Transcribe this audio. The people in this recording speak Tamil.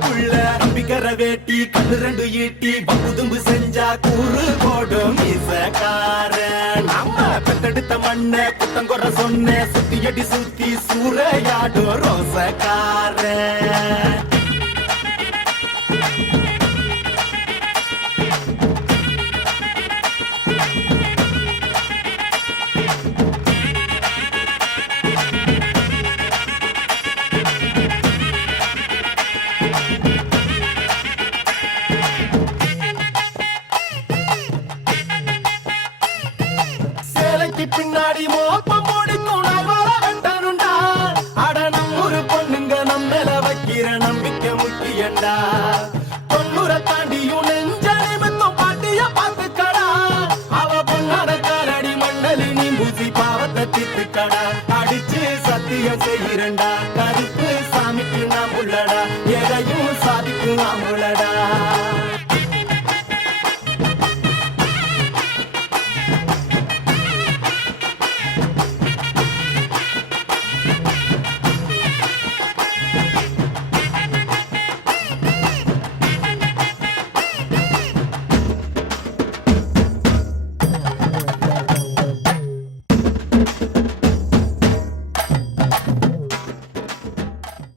புள்ள நம்பிக்கிற வேட்டி கண்ணு ரெண்டு ஈட்டி பம்புதும்பு செஞ்சா கூறு போடும் இசக்கார நம்ம பெத்தெடுத்த மண்ண குத்தங்குற சொன்ன சுத்தி அடி சுத்தி சூறையாடும் ரோசக்கார பின்னாடி மோப்பம் முடிக்கும் வெண்டனுண்டா அடனம் ஒரு பொண்ணுங்க நம்மள வைக்கிற நம்பிக்கை முக்கியண்டா 90 தாண்டியும் நெஞ்ச நிமித்தம் பாட்டிய பார்த்துக்கடா அவ பொண்ணாட காலடி மண்டலி நீ பூசி பாவத்தை திட்டுக்கடா அடிச்சு சத்தியம் செய்கிறண்டா கருப்பு சாமிக்கு நாம் உள்ளடா எதையும் சாதிக்கும் நாம்